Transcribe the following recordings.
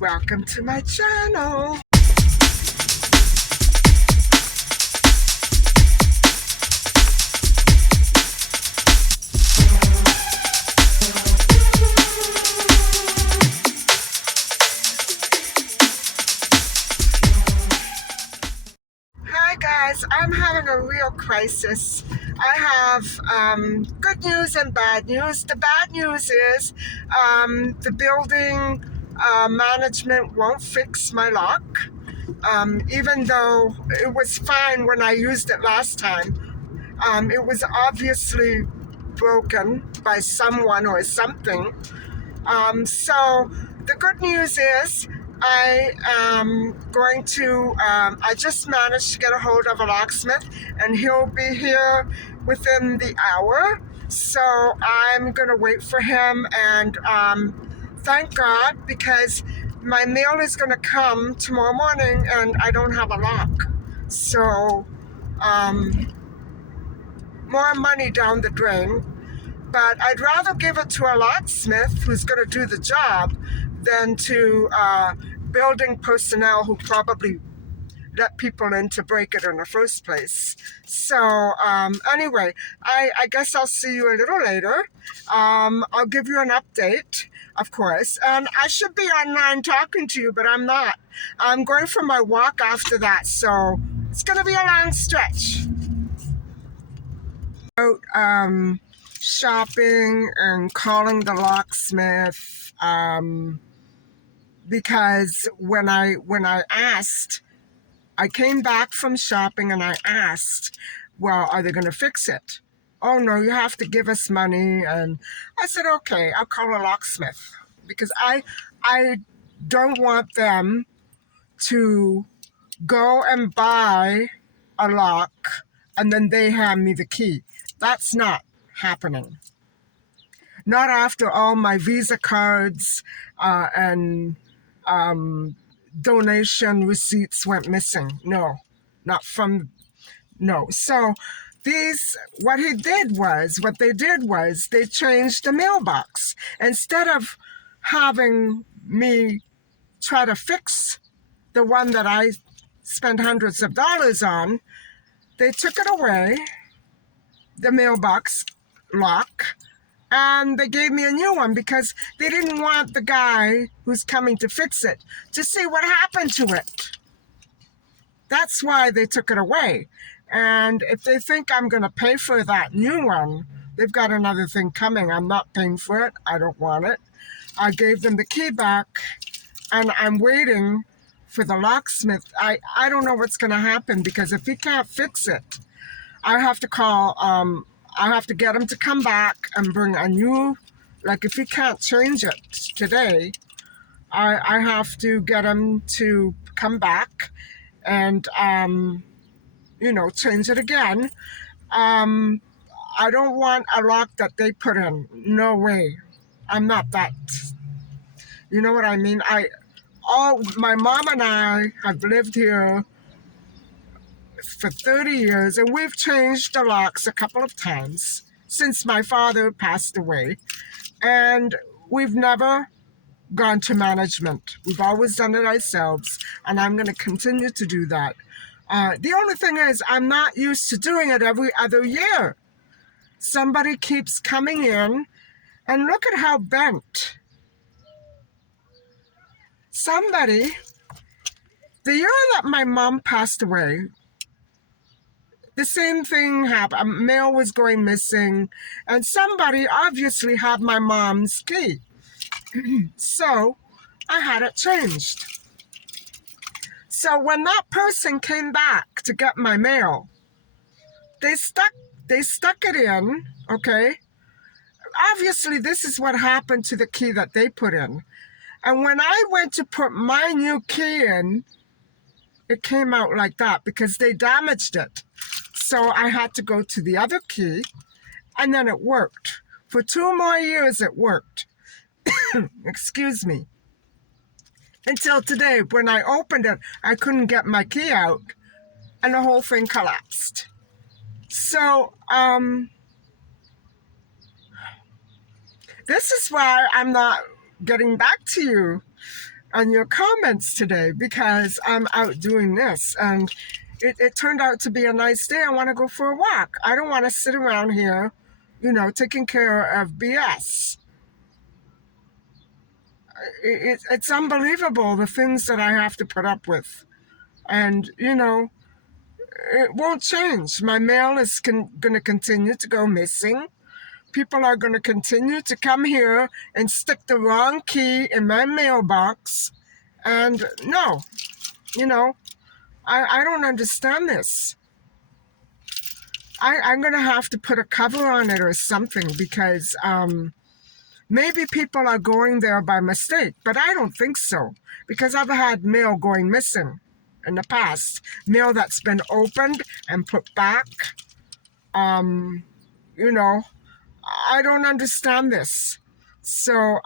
Welcome to my channel. Hi guys, I'm having a real crisis. I have good news and bad news. The bad news is the building management won't fix my lock. Even though it was fine when I used it last time. It was obviously broken by someone or something. So the good news is I am going to, I just managed to get a hold of a locksmith and he'll be here within the hour. So I'm going to wait for him and thank God, because my mail is going to come tomorrow morning and I don't have a lock. So more money down the drain. But I'd rather give it to a locksmith who's going to do the job than to building personnel who probably let people in to break it in the first place. So anyway, I guess I'll see you a little later. I'll give you an update, of course. And I should be online talking to you, but I'm not. I'm going for my walk after that, so it's going to be a long stretch. Shopping and calling the locksmith because when I asked, I came back from shopping and I asked, well, are they going to fix it? Oh no, you have to give us money. And I said, okay, I'll call a locksmith, because I don't want them to go and buy a lock and then they hand me the key. That's not happening. Not after all my Visa cards and donation receipts went missing. No, not from, no. So what they did was they changed the mailbox. Instead of having me try to fix the one that I spent hundreds of dollars on, they took it away, the mailbox lock, and they gave me a new one because they didn't want the guy who's coming to fix it to see what happened to it. That's why they took it away. And if they think I'm going to pay for that new one, they've got another thing coming. I'm not paying for it. I don't want it. I gave them the key back, and I'm waiting for the locksmith. I don't know what's going to happen, because if he can't fix it, I have to call, I have to get him to come back and bring a new, like if he can't change it today, I have to get him to come back and, change it again. I don't want a lock that they put in. No way. I'm not that. You know what I mean? My mom and I have lived here for 30 years, and we've changed the locks a couple of times since my father passed away, and we've never gone to management. We've always done it ourselves, and I'm going to continue to do that. The only thing is, I'm not used to doing it every other year. Somebody keeps coming in, and look at how bent. The year that my mom passed away, the same thing happened. Mail was going missing, and somebody obviously had my mom's key. So I had it changed. So when that person came back to get my mail, they stuck it in, okay? Obviously, this is what happened to the key that they put in. And when I went to put my new key in, it came out like that because they damaged it. So I had to go to the other key, and then it worked. For 2 more years, it worked. Excuse me. Until today, when I opened it, I couldn't get my key out, and the whole thing collapsed. So, this is why I'm not getting back to you. on your comments today because I'm out doing this. And it turned out to be a nice day. I want to go for a walk. I don't want to sit around here, taking care of BS. It's unbelievable the things that I have to put up with. And, it won't change. My mail is going to continue to go missing. People are going to continue to come here and stick the wrong key in my mailbox. And no, you know, I don't understand this. I'm going to have to put a cover on it or something because maybe people are going there by mistake, but I don't think so because I've had mail going missing in the past. Mail that's been opened and put back. Um, you know, I don't understand this. So,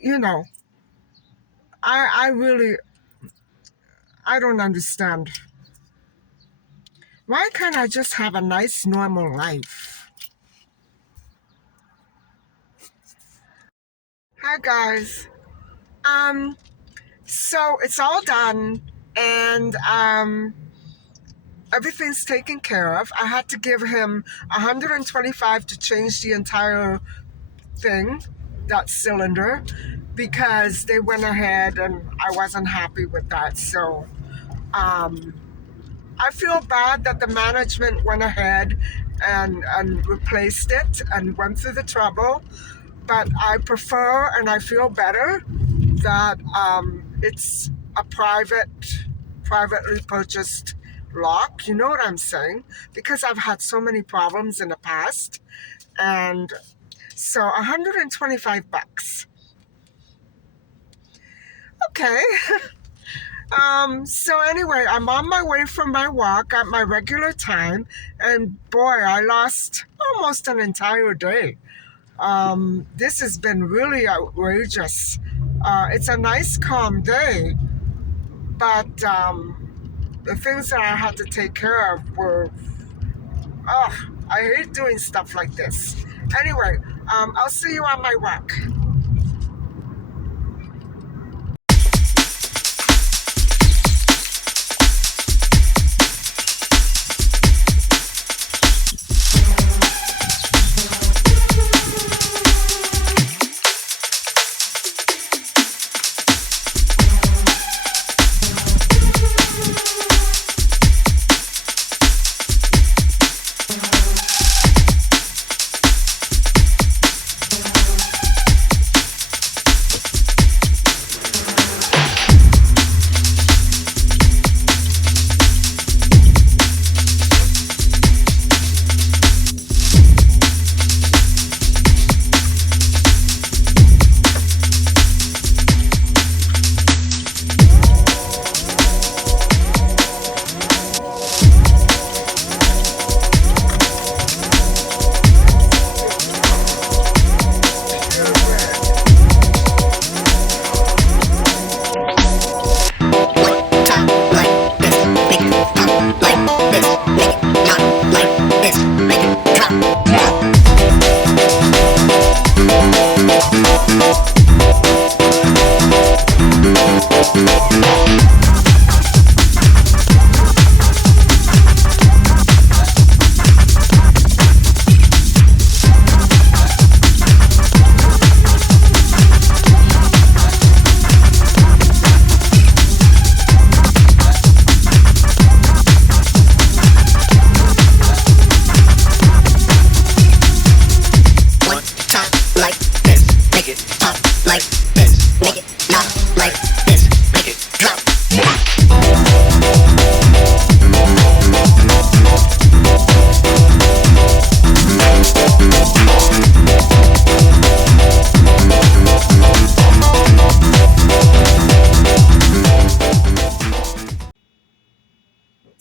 you know, I really, I don't understand. Why can't I just have a nice, normal life? Hi, guys. Um, so it's all done, and everything's taken care of. I had to give him 125 to change the entire thing, that cylinder, because they went ahead and I wasn't happy with that. So um, I feel bad that the management went ahead and replaced it and went through the trouble, but I prefer and I feel better that it's a privately purchased lock. You know what I'm saying? Because I've had so many problems in the past, and so 125 bucks. Okay. So anyway, I'm on my way from my walk at my regular time, and boy, I lost almost an entire day. This has been really outrageous. It's a nice, calm day, but the things that I had to take care of were, oh, I hate doing stuff like this. Anyway, I'll see you on my walk.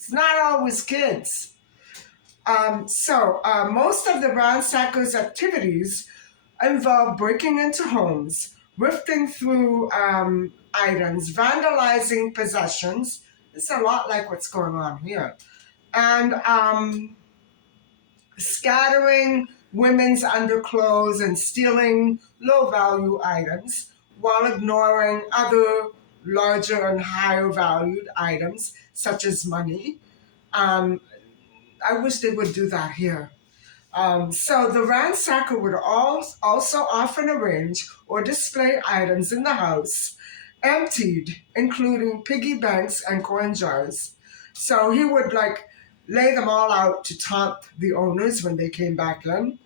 It's not always kids. Most of the ransackers' activities involve breaking into homes, rifting through items, vandalizing possessions. It's a lot like what's going on here. And scattering women's underclothes and stealing low value items, while ignoring other larger and higher valued items such as money. Um, I wish they would do that here. So the ransacker would also often arrange or display items in the house emptied, including piggy banks and coin jars. So he would like lay them all out to taunt the owners when they came back in.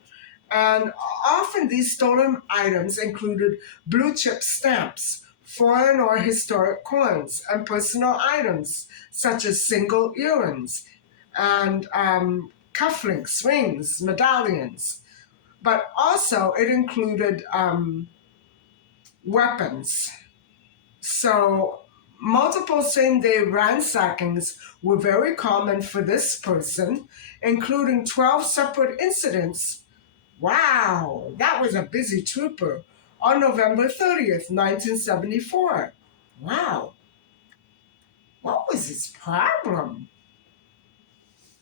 And often these stolen items included blue chip stamps, foreign or historic coins, and personal items such as single earrings and cufflinks, rings, medallions. But also it included weapons. So multiple same-day ransackings were very common for this person, including 12 separate incidents. Wow, that was a busy trooper. On November 30th, 1974. Wow, what was his problem?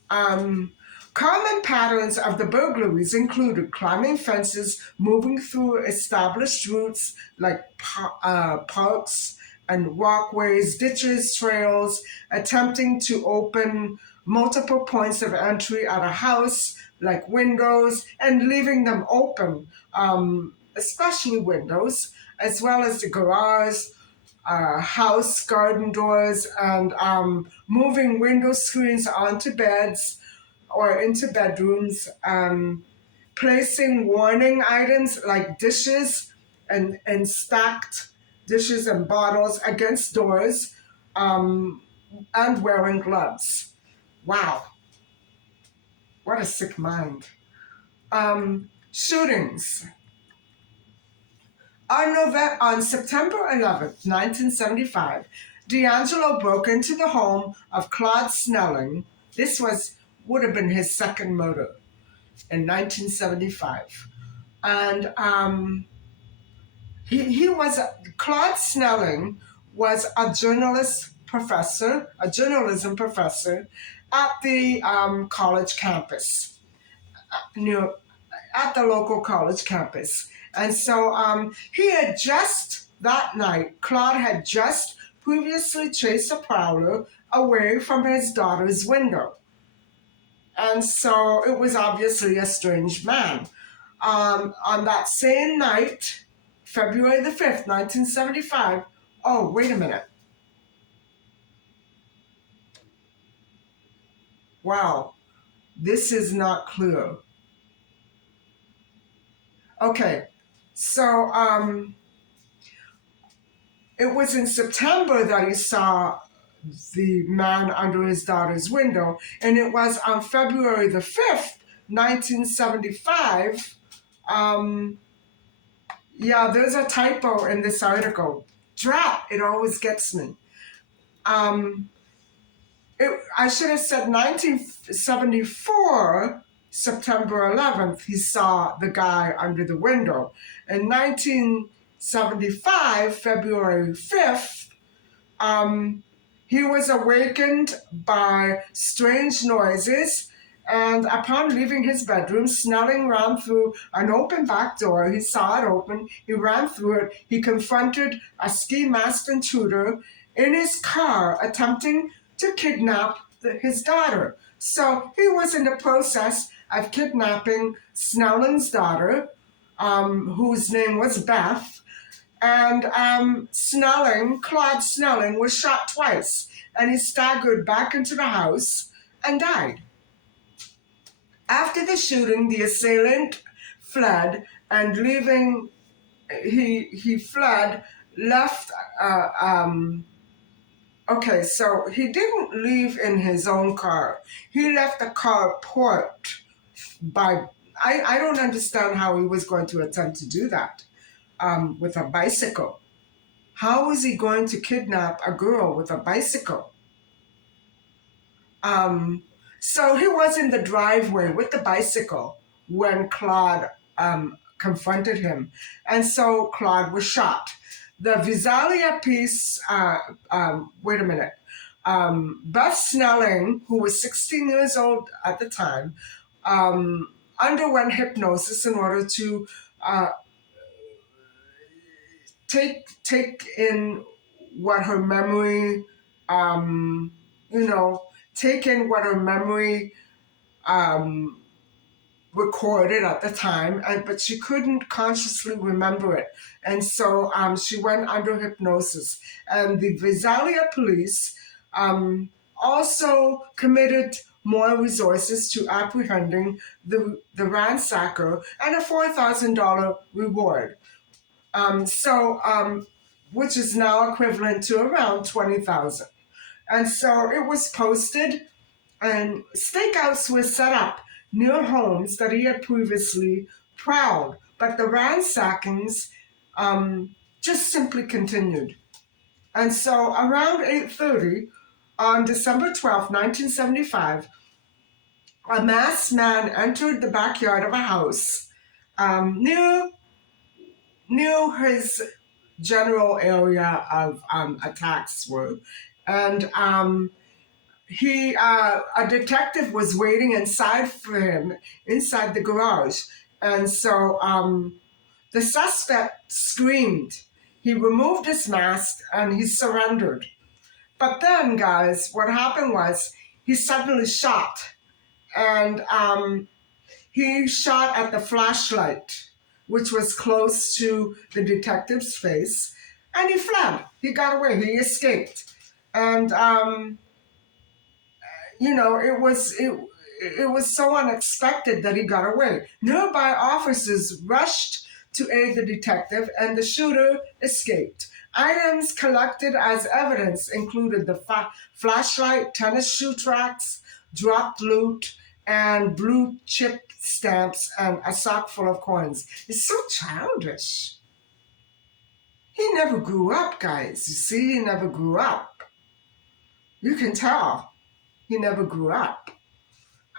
Um, Common patterns of the burglaries included climbing fences, moving through established routes like parks and walkways, ditches, trails, attempting to open multiple points of entry at a house like windows and leaving them open, especially windows, as well as the garage, house garden doors, and moving window screens onto beds or into bedrooms, placing warning items like dishes and stacked dishes and bottles against doors, um, and wearing gloves. Wow, what a sick mind. Shootings. On September 11th, 1975, DeAngelo broke into the home of Claude Snelling. This would have been his second murder in 1975. And Claude Snelling was a journalism professor at the college campus, near at the local college campus. And so that night, Claude had just previously chased a prowler away from his daughter's window. And so it was obviously a strange man. On that same night, February 5th, 1975, oh, wait a minute. Wow, this is not clear. Okay, so it was in September that he saw the man under his daughter's window, and it was on February 5th, 1975. Yeah, there's a typo in this article. Drat, it always gets me. Um, I should have said 1974, September 11th, he saw the guy under the window. In 1975, February 5th, he was awakened by strange noises, and upon leaving his bedroom, Snelling ran through an open back door. He saw it open. He ran through it. He confronted a ski-masked intruder in his car, attempting to kidnap his daughter. So he was in the process of kidnapping Snelling's daughter, whose name was Beth, and Claude Snelling, was shot twice, and he staggered back into the house and died. After the shooting, the assailant fled, and he fled, left. Okay, so he didn't leave in his own car. He left the car parked by. I don't understand how he was going to attempt to do that with a bicycle. How was he going to kidnap a girl with a bicycle? So he was in the driveway with the bicycle when Claude confronted him. And so Claude was shot. The Visalia piece, wait a minute. Beth Snelling, who was 16 years old at the time, underwent hypnosis in order to take in what her memory, um, you know, take in what her memory um, recorded at the time, but she couldn't consciously remember it. And so she went under hypnosis. And the Visalia police also committed more resources to apprehending the ransacker and a $4,000 reward. Which is now equivalent to around 20,000. And so it was posted, and stakeouts were set up near homes that he had previously prowled, but the ransackings just simply continued. And so around 8:30 on December 12th, 1975, a masked man entered the backyard of a house near his general area of attacks were, and a detective was waiting inside for him inside the garage, and so the suspect screamed. He removed his mask and he surrendered. But then, guys, what happened was he suddenly shot, and he shot at the flashlight, which was close to the detective's face, and he fled. He got away. He escaped, and it was so unexpected that he got away. Nearby officers rushed to aid the detective, and the shooter escaped. Items collected as evidence included the flashlight, tennis shoe tracks, dropped loot, and blue chip stamps, and a sock full of coins. It's so childish. He never grew up, guys. You see, he never grew up. You can tell he never grew up.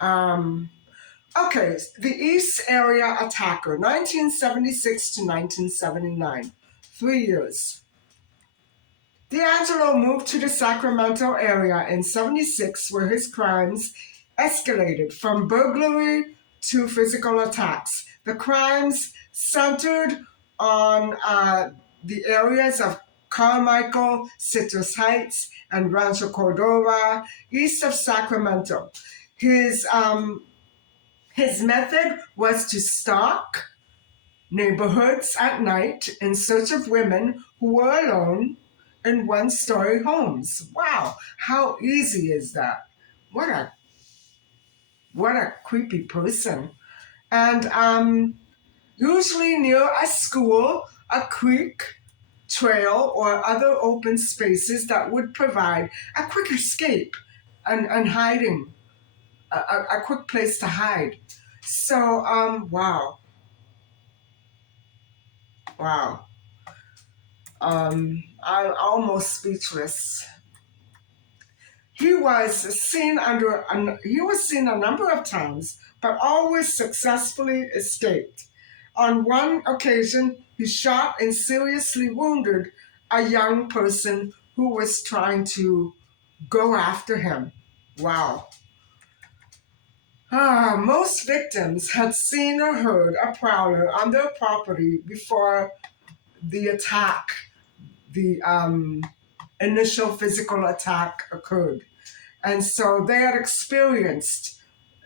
Okay, the East Area Attacker, 1976 to 1979, 3 years. DeAngelo moved to the Sacramento area in '76, where his crimes escalated from burglary to physical attacks. The crimes centered on the areas of Carmichael, Citrus Heights, and Rancho Cordova, east of Sacramento. His method was to stalk neighborhoods at night in search of women who were alone in one-story homes. Wow, how easy is that? What a creepy person. And usually near a school, a creek, trail, or other open spaces that would provide a quick escape and hiding, a quick place to hide. So, wow. Wow. I'm almost speechless. He was seen a number of times, but always successfully escaped. On one occasion, he shot and seriously wounded a young person who was trying to go after him. Wow. Most victims had seen or heard a prowler on their property before the attack, the initial physical attack occurred. And so they had experienced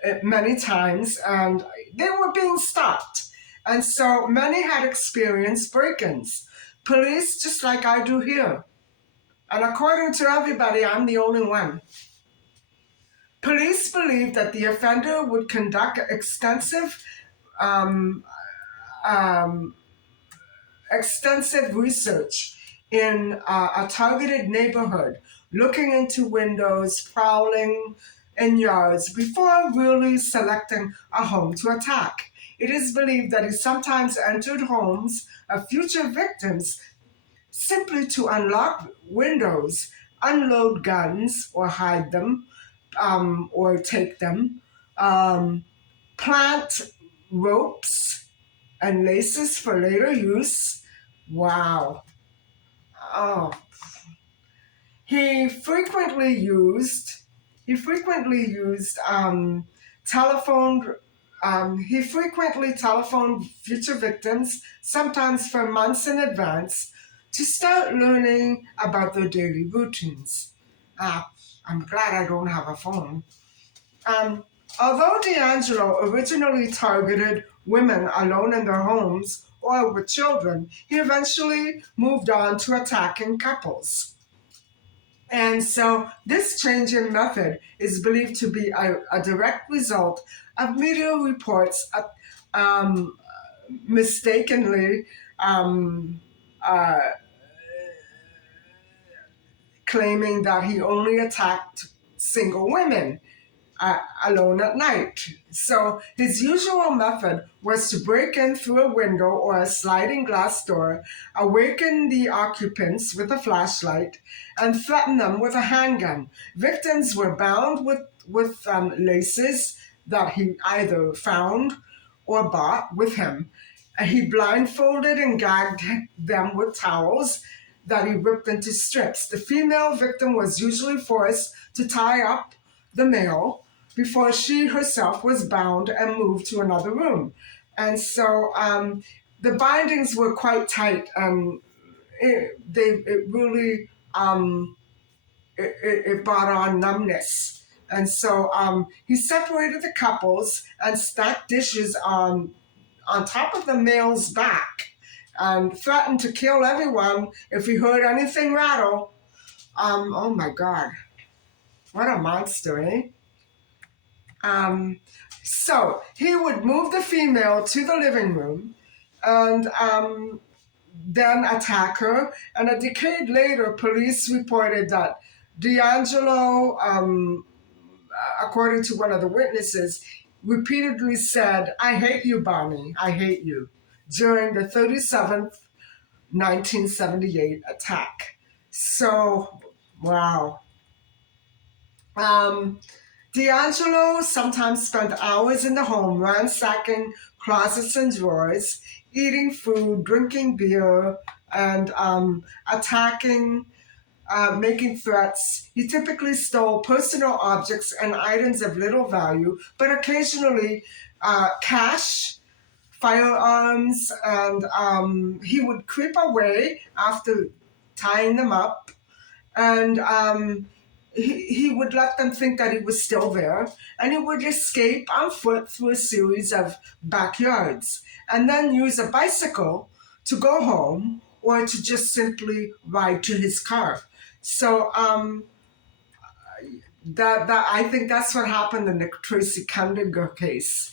it many times, and they were being stopped. And so many had experienced break-ins. Police, just like I do here. And according to everybody, I'm the only one. Police believed that the offender would conduct extensive research in a targeted neighborhood, looking into windows, prowling in yards, before really selecting a home to attack. It is believed that he sometimes entered homes of future victims simply to unlock windows, unload guns or hide them, or take them, plant ropes and laces for later use. Wow. Oh. He frequently used telephoned he frequently telephoned future victims, sometimes for months in advance, to start learning about their daily routines. Ah, I'm glad I don't have a phone. Um, Although DeAngelo originally targeted women alone in their homes or with children, he eventually moved on to attacking couples. And so this change in method is believed to be a direct result of media reports mistakenly um, uh, claiming that he only attacked single women alone at night. So his usual method was to break in through a window or a sliding glass door, awaken the occupants with a flashlight, and threaten them with a handgun. Victims were bound with laces that he either found or bought with him. He blindfolded and gagged them with towels that he ripped into strips. The female victim was usually forced to tie up the male before she herself was bound and moved to another room. And so the bindings were quite tight, and it really it brought on numbness. And so he separated the couples and stacked dishes on top of the male's back and threatened to kill everyone if he heard anything rattle. Oh my God, what a monster, eh? So he would move the female to the living room and then attack her. And a decade later, police reported that DeAngelo, according to one of the witnesses, repeatedly said, "I hate you, Bonnie, I hate you," during the 37th 1978 attack. So, wow. DeAngelo sometimes spent hours in the home ransacking closets and drawers, eating food, drinking beer, and attacking, making threats. He typically stole personal objects and items of little value, but occasionally cash, firearms, and he would creep away after tying them up, and he would let them think that he was still there, and he would escape on foot through a series of backyards and then use a bicycle to go home or to just simply ride to his car. So that I think that's what happened in the Tracy Kandinger case.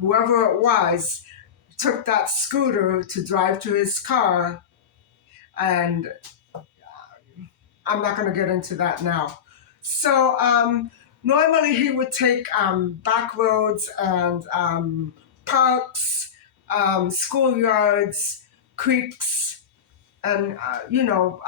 Whoever it was took that scooter to drive to his car, and I'm not going to get into that now. So normally he would take back roads and parks, schoolyards, creeks, and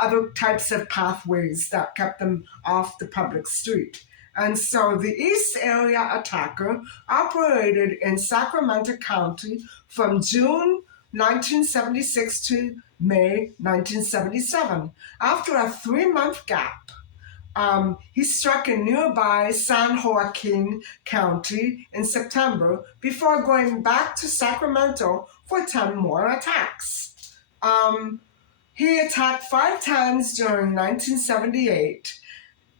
other types of pathways that kept them off the public street. And so the East Area attacker operated in Sacramento County from June 1976 to May 1977. After a 3-month gap, he struck in nearby San Joaquin County in September before going back to Sacramento for 10 more attacks. He attacked 5 times during 1978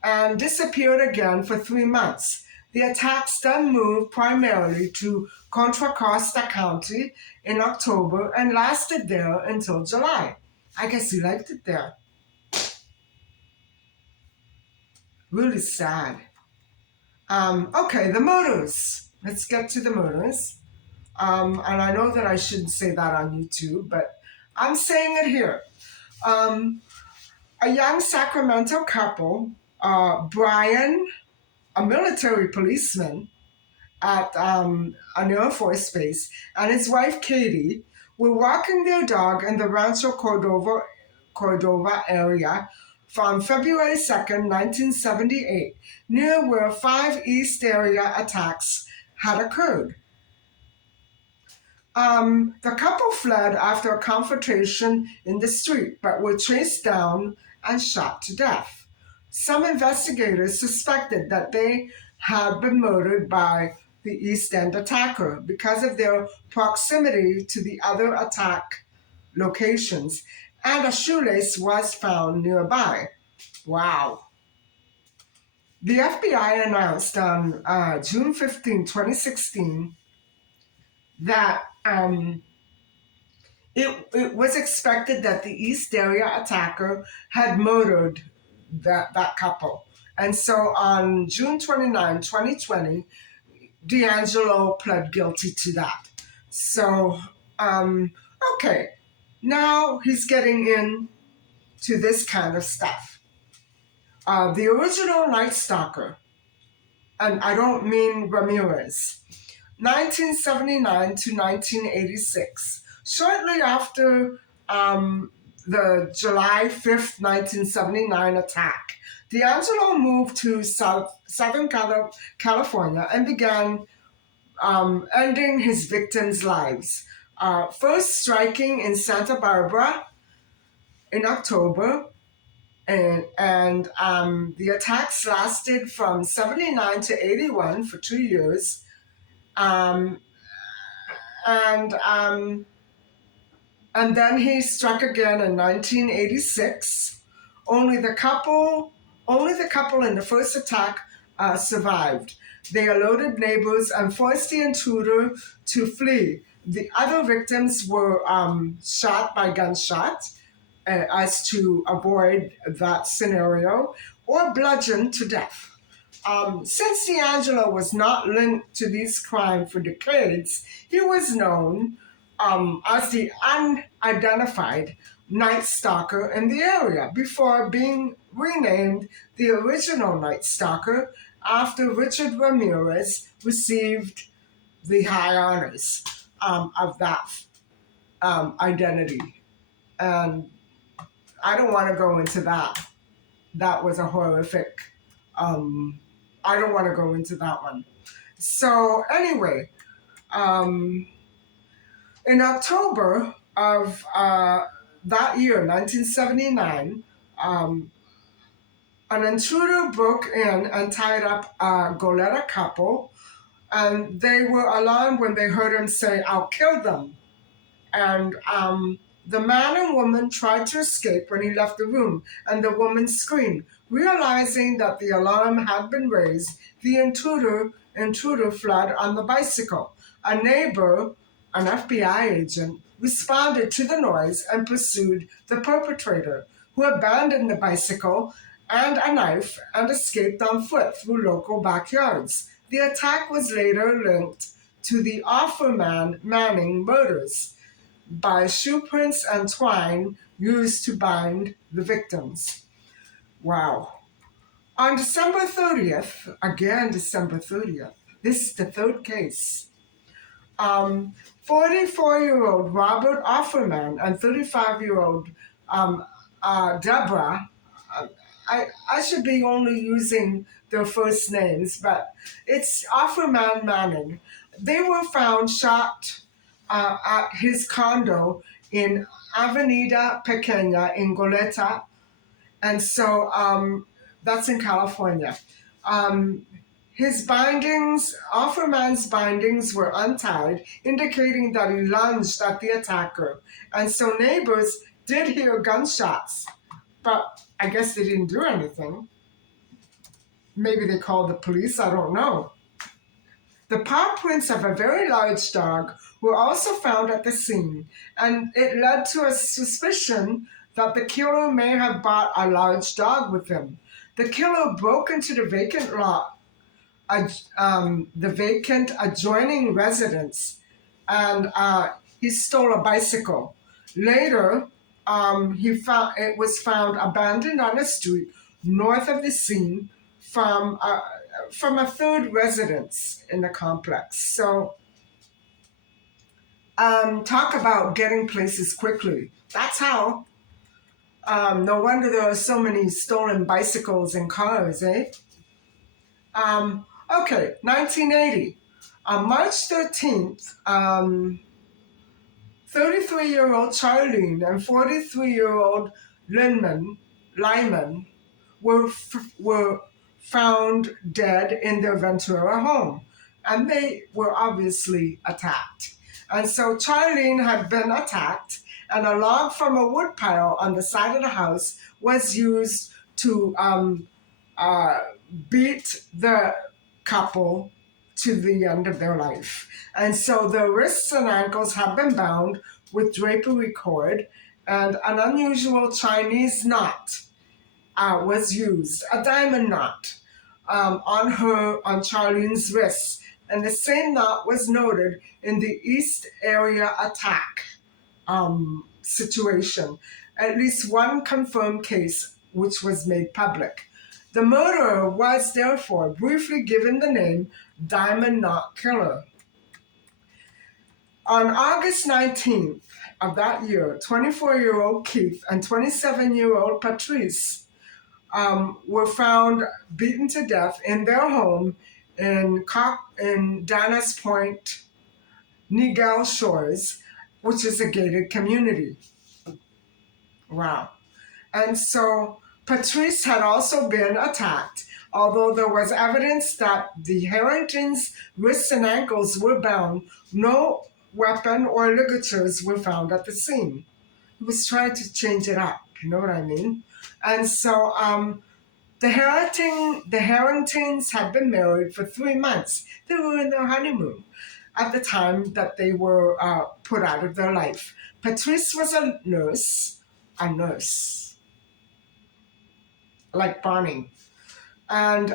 and disappeared again for 3 months. The attacks then moved primarily to Contra Costa County in October and lasted there until July. I guess he liked it there. Really sad. Okay, the murders. Let's get to the murders. And I know that I shouldn't say that on YouTube, but I'm saying it here. A young Sacramento couple, Brian, a military policeman at an Air Force base, and his wife Katie were walking their dog in the Rancho Cordova area from February 2nd, 1978, near where 5 East Area attacks had occurred. The couple fled after a confrontation in the street, but were chased down and shot to death. Some investigators suspected that they had been murdered by the East End attacker because of their proximity to the other attack locations and a shoelace was found nearby. Wow. The FBI announced on June 15, 2016, that it was expected that the East Area attacker had murdered that couple. And so on June 29, 2020, DeAngelo pled guilty to that. So, um, okay, now he's getting into this kind of stuff. The original Night Stalker, and I don't mean Ramirez, 1979 to 1986. Shortly after the July 5th, 1979 attack, DeAngelo moved to Southern California and began ending his victims' lives. First striking in Santa Barbara in October, and the attacks lasted from 79 to 81 for 2 years. Um, and and then he struck again in 1986. Only the couple in the first attack survived. They alerted neighbors and forced the intruder to flee. The other victims were shot by gunshot as to avoid that scenario, or bludgeoned to death. Since DeAngelo was not linked to these crimes for decades, he was known as the unidentified Night Stalker in the area before being renamed the original Night Stalker after Richard Ramirez received the high honors of that identity. And I don't want to go into that. That was a horrific. I don't want to go into that one. So anyway, in October of that year, 1979, an intruder broke in and tied up a Goleta couple, and they were alarmed when they heard him say, "I'll kill them." And the man and woman tried to escape when he left the room, and the woman screamed. Realizing that the alarm had been raised, the intruder fled on the bicycle. A neighbor, an FBI agent, responded to the noise and pursued the perpetrator, who abandoned the bicycle and a knife and escaped on foot through local backyards. The attack was later linked to the Offerman Manning murders by shoe prints and twine used to bind the victims. Wow. On December 30th, again December 30th, this is the third case. 44-year-old Robert Offerman and 35-year-old Deborah, I should be only using their first names, but it's Offerman Manning. They were found shot at his condo in Avenida Pequeña in Goleta, and so that's in California. His bindings, Offerman's bindings, were untied, indicating that he lunged at the attacker. And so neighbors did hear gunshots, but I guess they didn't do anything. Maybe they called the police, I don't know. The paw prints of a very large dog were also found at the scene, and it led to a suspicion that the killer may have brought a large dog with him. The killer broke into the vacant lot, the vacant adjoining residence, and he stole a bicycle. Later, it was found abandoned on a street north of the scene from a third residence in the complex. So, talk about getting places quickly. That's how. No wonder there are so many stolen bicycles and cars, eh? Okay, 1980. On March 13th, 33-year-old Charlene and 43-year-old Lyman were found dead in their Ventura home, and they were obviously attacked. And so Charlene had been attacked, and a log from a wood pile on the side of the house was used to uh, beat the couple to the end of their life. And so the wrists and ankles have been bound with drapery cord, and an unusual Chinese knot was used, a diamond knot, on Charlene's wrist. And the same knot was noted in the East Area attack situation, at least one confirmed case which was made public. The murderer was therefore briefly given the name Diamond Knot Killer. On August 19th of that year, 24-year-old Keith and 27-year-old Patrice were found beaten to death in their home in Dana's Point, Nigel Shores, which is a gated community. Wow. And so Patrice had also been attacked, although there was evidence that the Harrington's wrists and ankles were bound. No weapon or ligatures were found at the scene. He was trying to change it up, you know what I mean? And so the Harringtons had been married for 3 months. They were in their honeymoon at the time that they were put out of their life. Patrice was a nurse, like Barney. And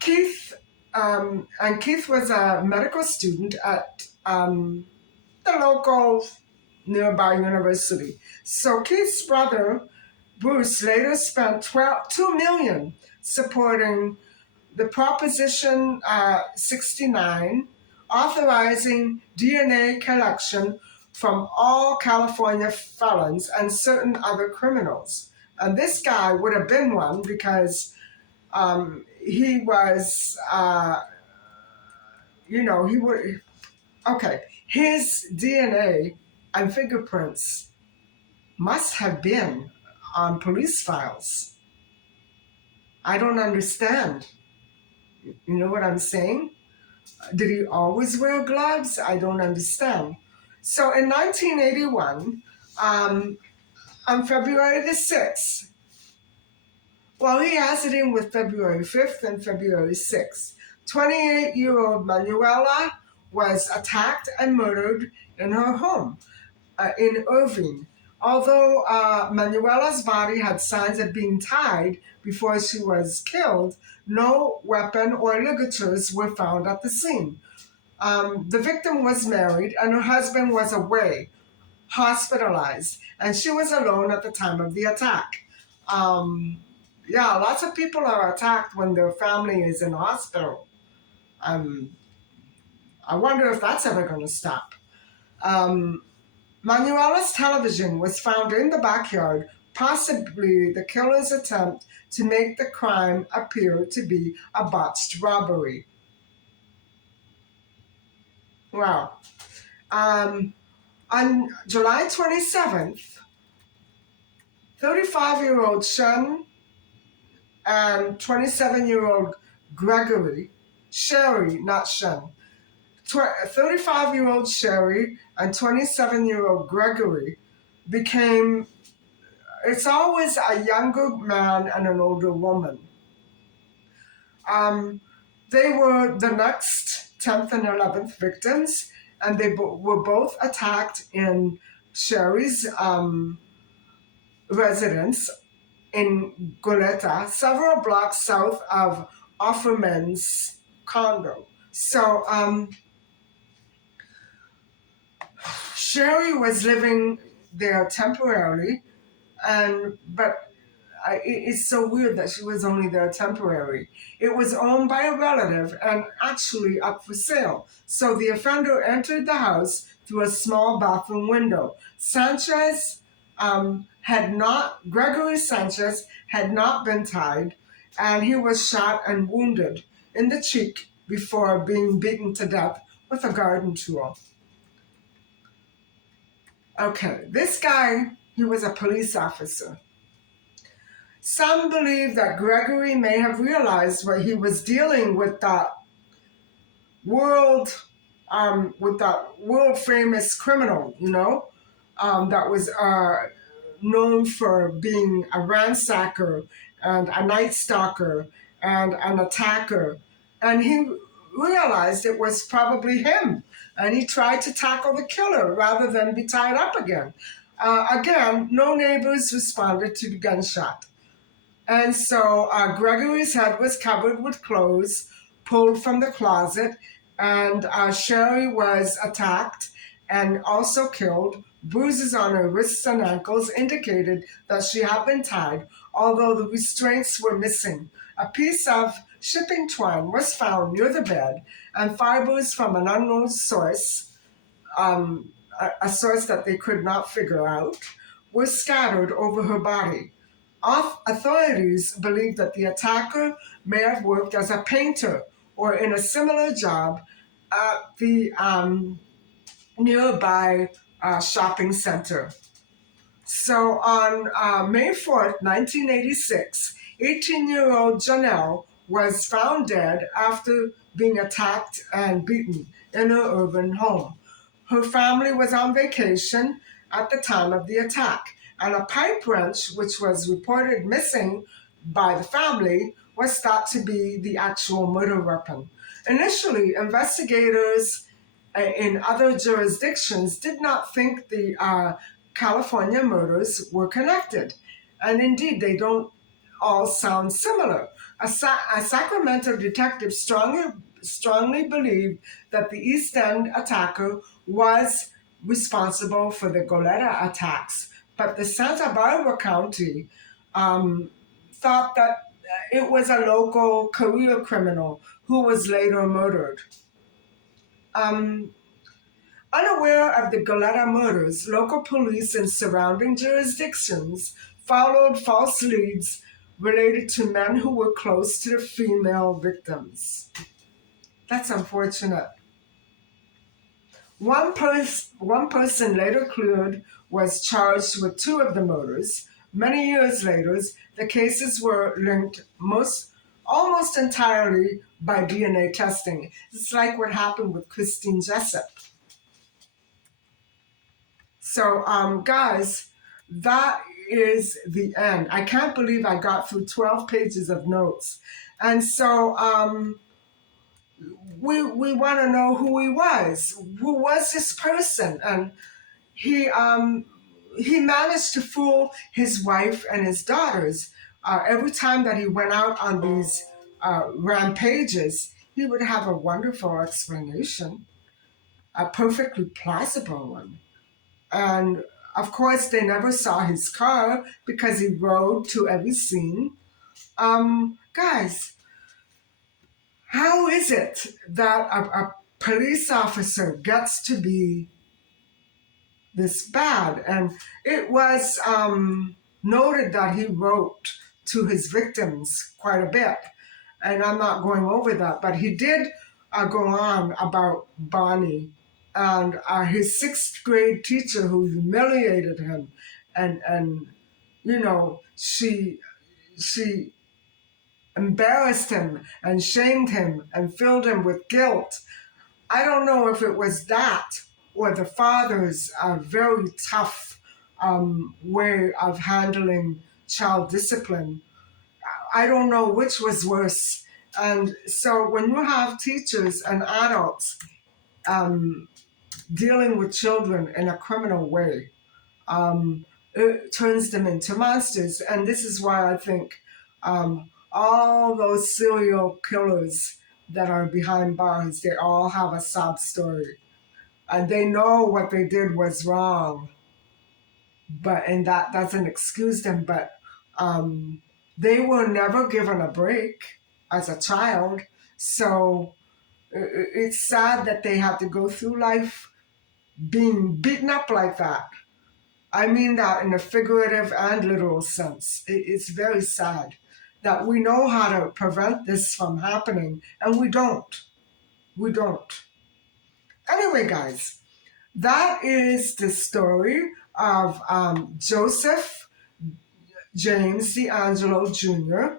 Keith was a medical student at the local nearby university. So Keith's brother, Bruce, later spent $2 million supporting the Proposition 69, authorizing DNA collection from all California felons and certain other criminals. And this guy would have been one because he was, his DNA and fingerprints must have been on police files. I don't understand. You know what I'm saying? Did he always wear gloves? I don't understand. So in 1981, on February the 6th, well, he has it in with February 5th and February 6th. 28-year-old Manuela was attacked and murdered in her home in Irving. Although Manuela's body had signs of being tied before she was killed, no weapon or ligatures were found at the scene. The victim was married and her husband was away, hospitalized, and she was alone at the time of the attack. Lots of people are attacked when their family is in hospital. I wonder if that's ever going to stop. Manuela's television was found in the backyard, possibly the killer's attempt to make the crime appear to be a botched robbery. Wow. On July 27th, 35-year-old Shen and 27-year-old Sherry, not Shen, 35-year-old Sherry and 27-year-old Gregory became, it's always a younger man and an older woman. They were the next 10th and 11th victims, and they were both attacked in Sherry's residence in Goleta, several blocks south of Offerman's condo. So Sherry was living there temporarily, but it's so weird that she was only there temporary. It was owned by a relative and actually up for sale. So the offender entered the house through a small bathroom window. Gregory Sanchez had not been tied, and he was shot and wounded in the cheek before being beaten to death with a garden tool. Okay, this guy, he was a police officer. Some believe that Gregory may have realized what he was dealing with that world famous criminal, that was known for being a ransacker and a night stalker and an attacker. And he realized it was probably him. And he tried to tackle the killer rather than be tied up again. Again, no neighbors responded to the gunshot. And so Gregory's head was covered with clothes pulled from the closet, and Sherry was attacked and also killed. Bruises on her wrists and ankles indicated that she had been tied, although the restraints were missing. A piece of shipping twine was found near the bed, and fibers from an unknown source, a source that they could not figure out, were scattered over her body. Authorities believe that the attacker may have worked as a painter or in a similar job at the nearby shopping center. So on May 4th, 1986, 18-year-old Janelle was found dead after being attacked and beaten in her urban home. Her family was on vacation at the time of the attack, and a pipe wrench, which was reported missing by the family, was thought to be the actual murder weapon. Initially, investigators in other jurisdictions did not think the California murders were connected. And indeed, they don't all sound similar. A Sacramento detective strongly believed that the East End attacker was responsible for the Goleta attacks, but the Santa Barbara County thought that it was a local career criminal who was later murdered. Um, Unaware of the Goleta murders, local police in surrounding jurisdictions followed false leads related to men who were close to the female victims. That's unfortunate. One person later cleared was charged with two of the murders. Many years later, the cases were linked almost entirely by DNA testing. It's like what happened with Christine Jessup. So, guys, that is the end. I can't believe I got through 12 pages of notes. And so, we want to know who he was. Who was this person? And he managed to fool his wife and his daughters. Every time that he went out on these rampages, he would have a wonderful explanation, a perfectly plausible one. And of course, they never saw his car because he rode to every scene. Guys, how is it that a police officer gets to be this bad? And it was noted that he wrote to his victims quite a bit. And I'm not going over that, but he did go on about Bonnie and his sixth grade teacher who humiliated him. And you know, she embarrassed him and shamed him and filled him with guilt. I don't know if it was that or the father's very tough way of handling child discipline. I don't know which was worse. And so when you have teachers and adults dealing with children in a criminal way, it turns them into monsters. And this is why I think all those serial killers that are behind bars, they all have a sob story. And they know what they did was wrong. And that doesn't excuse them, but they were never given a break as a child. So it's sad that they have to go through life being beaten up like that. I mean that in a figurative and literal sense. It's very sad that we know how to prevent this from happening, and we don't. We don't. Anyway, guys, that is the story of Joseph James DeAngelo Jr.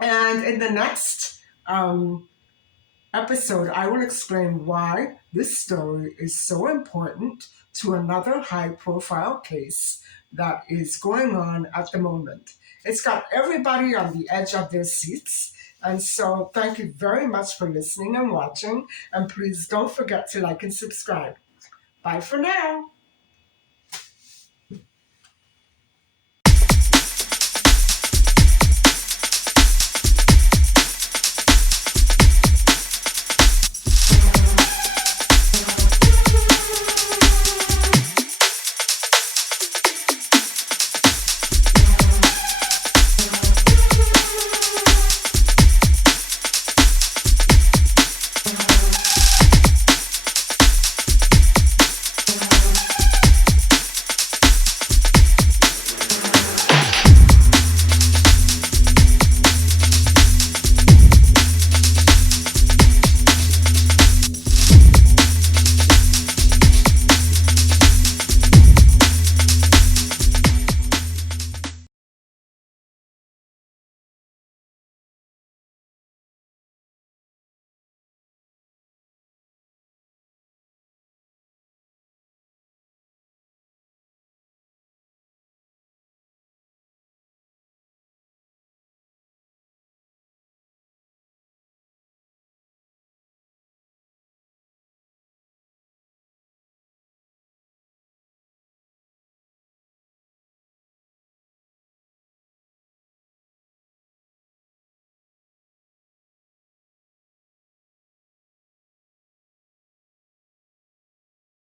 And in the next episode, I will explain why this story is so important to another high profile case that is going on at the moment. It's got everybody on the edge of their seats. And so, thank you very much for listening and watching. And please don't forget to like and subscribe. Bye for now.